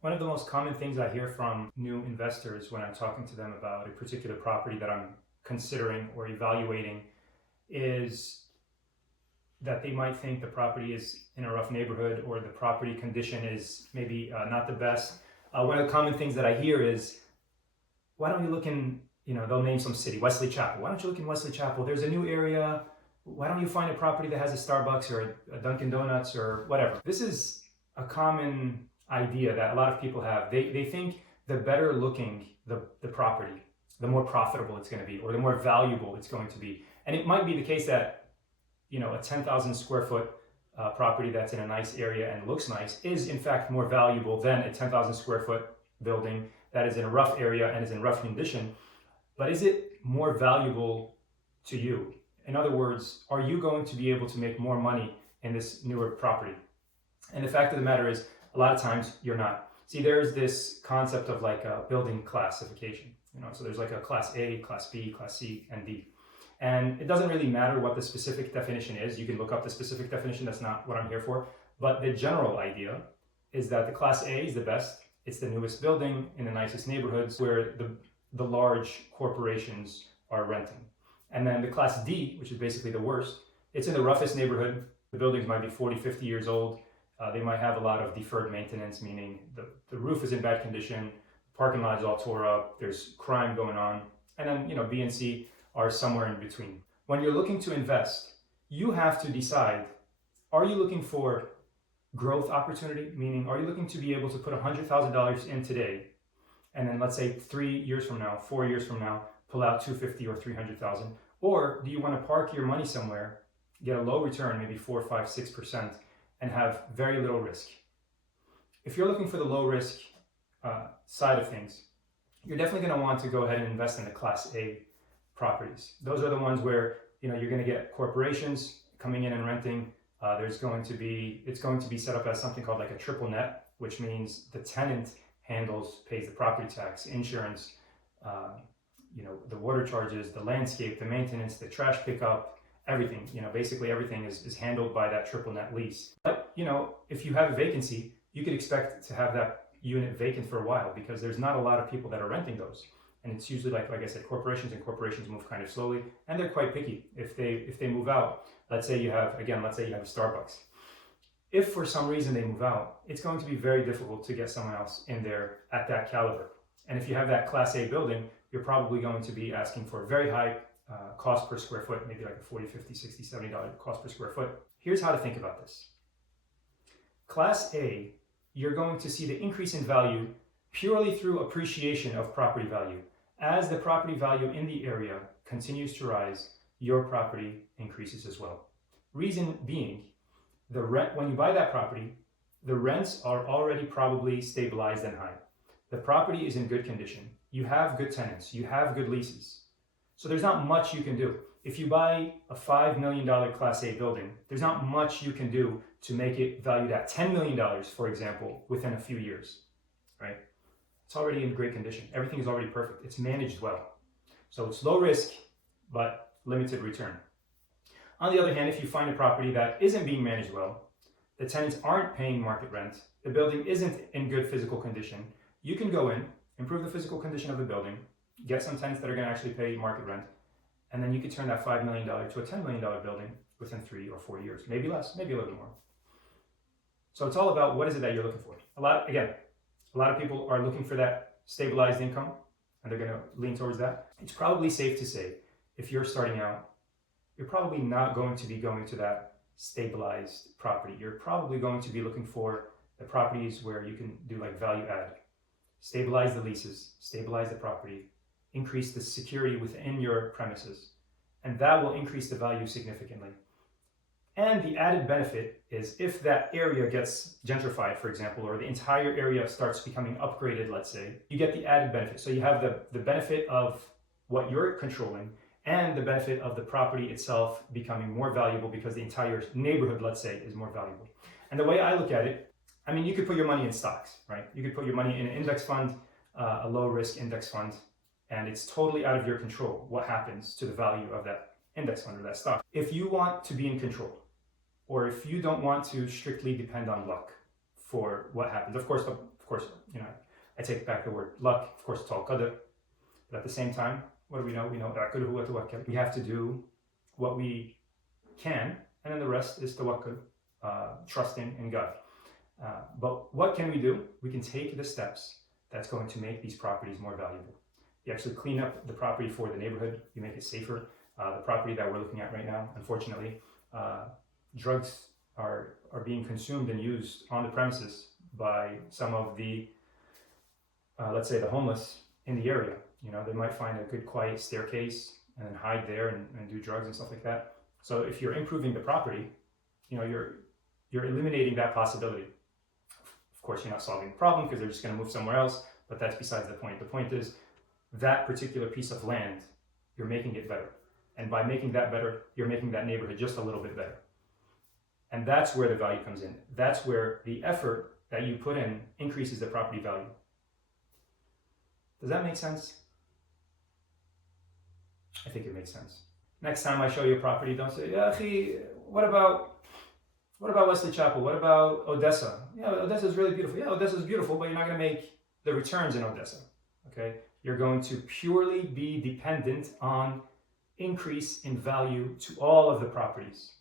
One of the most common things I hear from new investors when I'm talking to them about a particular property that I'm considering or evaluating is that they might think the property is in a rough neighborhood or the property condition is maybe not the best. One of the common things that I hear is, why don't you look in, they'll name some city, Wesley Chapel. Why don't you look in Wesley Chapel? There's a new area. Why don't you find a property that has a Starbucks or a Dunkin' Donuts or whatever? This is a common idea that a lot of people have. They think the better looking the property, the more profitable it's going to be or the more valuable it's going to be. And it might be the case that a 10,000 square foot property that's in a nice area and looks nice is in fact more valuable than a 10,000 square foot building that is in a rough area and is in rough condition. But is it more valuable to you? In other words, are you going to be able to make more money in this newer property? And the fact of the matter is, a lot of times you're not. See, there's this concept of like a building classification. So there's like a class A, class B, class C, and D. And it doesn't really matter what the specific definition is. You can look up the specific definition. That's not what I'm here for. But the general idea is that the class A is the best. It's the newest building in the nicest neighborhoods where the large corporations are renting. And then the class D, which is basically the worst, it's in the roughest neighborhood. The buildings might be 40, 50 years old. They might have a lot of deferred maintenance, meaning the roof is in bad condition, parking lot is all tore up, there's crime going on. And then, B and C are somewhere in between. When you're looking to invest, you have to decide, are you looking for growth opportunity? Meaning, are you looking to be able to put $100,000 in today, and then let's say 3 years from now, 4 years from now, pull out 250 or 300,000? Or do you want to park your money somewhere, get a low return, maybe 4, 5, 6%, and have very little risk? If you're looking for the low risk side of things, you're definitely going to want to go ahead and invest in the class A properties. Those are the ones where you're going to get corporations coming in and renting. It's going to be set up as something called like a triple net, which means the tenant pays the property tax, insurance, the water charges, the landscape, the maintenance, the trash pickup, everything. Basically everything is handled by that triple net lease. But if you have a vacancy, you could expect to have that unit vacant for a while because there's not a lot of people that are renting those. And it's usually like I said, corporations move kind of slowly, and they're quite picky. If they move out, let's say you have a Starbucks. If for some reason they move out, it's going to be very difficult to get someone else in there at that caliber. And if you have that class A building, you're probably going to be asking for a very high cost per square foot, maybe like a $40, $50, $60, $70 cost per square foot. Here's how to think about this. Class A, you're going to see the increase in value purely through appreciation of property value. As the property value in the area continues to rise, your property increases as well. Reason being, the rent, when you buy that property, the rents are already probably stabilized and high. The property is in good condition. You have good tenants. You have good leases. So there's not much you can do. If you buy a $5 million Class A building, there's not much you can do to make it valued at $10 million, for example, within a few years, right? It's already in great condition. Everything is already perfect. It's managed well. So it's low risk, but limited return. On the other hand, if you find a property that isn't being managed well, the tenants aren't paying market rent, the building isn't in good physical condition, you can go in, improve the physical condition of the building, get some tenants that are going to actually pay market rent, and then you could turn that $5 million to a $10 million building within 3 or 4 years, maybe less, maybe a little bit more. So it's all about what is it that you're looking for. A lot of people are looking for that stabilized income, and they're going to lean towards that. It's probably safe to say, if you're starting out, you're probably not going to be going to that stabilized property. You're probably going to be looking for the properties where you can do like value add, stabilize the leases, stabilize the property, increase the security within your premises, and that will increase the value significantly. And the added benefit is if that area gets gentrified, for example, or the entire area starts becoming upgraded, let's say, you get the added benefit. So you have the benefit of what you're controlling and the benefit of the property itself becoming more valuable because the entire neighborhood, let's say, is more valuable. And the way I look at it, I mean, you could put your money in stocks, right? You could put your money in an index fund, a low risk index fund, and it's totally out of your control what happens to the value of that index fund or that stock. If you want to be in control, or if you don't want to strictly depend on luck for what happens, of course, I take back the word luck. Of course, it's all qadr. But at the same time, what do we know? We know we have to do what we can, and then the rest is tawakkul, trusting in God. But what can we do? We can take the steps that's going to make these properties more valuable. You actually clean up the property for the neighborhood. You make it safer. The property that we're looking at right now, unfortunately, drugs are being consumed and used on the premises by some of the, let's say, the homeless in the area. You know, they might find a good quiet staircase and then hide there and do drugs and stuff like that. So if you're improving the property, you know, you're eliminating that possibility. Of course, you're not solving the problem because they're just going to move somewhere else, but that's besides the point. The point is that particular piece of land, you're making it better. And by making that better, you're making that neighborhood just a little bit better. And that's where the value comes in. That's where the effort that you put in increases the property value. Does that make sense? I think it makes sense. Next time I show you a property, don't say, yeah, what about Wesley Chapel? What about Odessa? Yeah, Odessa is really beautiful. Yeah, Odessa is beautiful, but you're not going to make the returns in Odessa. Okay? You're going to purely be dependent on increase in value to all of the properties.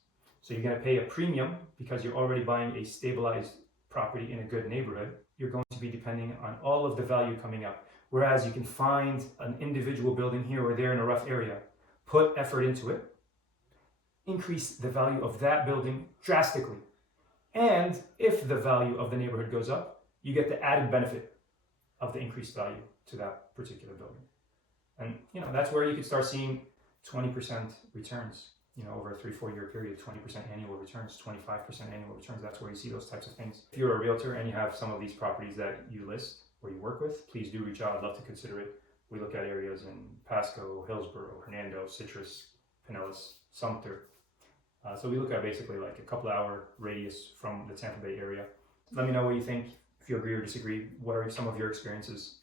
So you're going to pay a premium because you're already buying a stabilized property in a good neighborhood. You're going to be depending on all of the value coming up. Whereas you can find an individual building here or there in a rough area, put effort into it, increase the value of that building drastically. And if the value of the neighborhood goes up, you get the added benefit of the increased value to that particular building. And you know, that's where you can start seeing 20% returns, you know, over a 3-4 year period, 20% annual returns, 25% annual returns. That's where you see those types of things. If you're a realtor and you have some of these properties that you list or you work with, please do reach out. I'd love to consider it. We look at areas in Pasco, Hillsborough, Hernando, Citrus, Pinellas, Sumter. So we look at basically like a couple hour radius from the Tampa Bay area. Let me know what you think. If you agree or disagree, what are some of your experiences?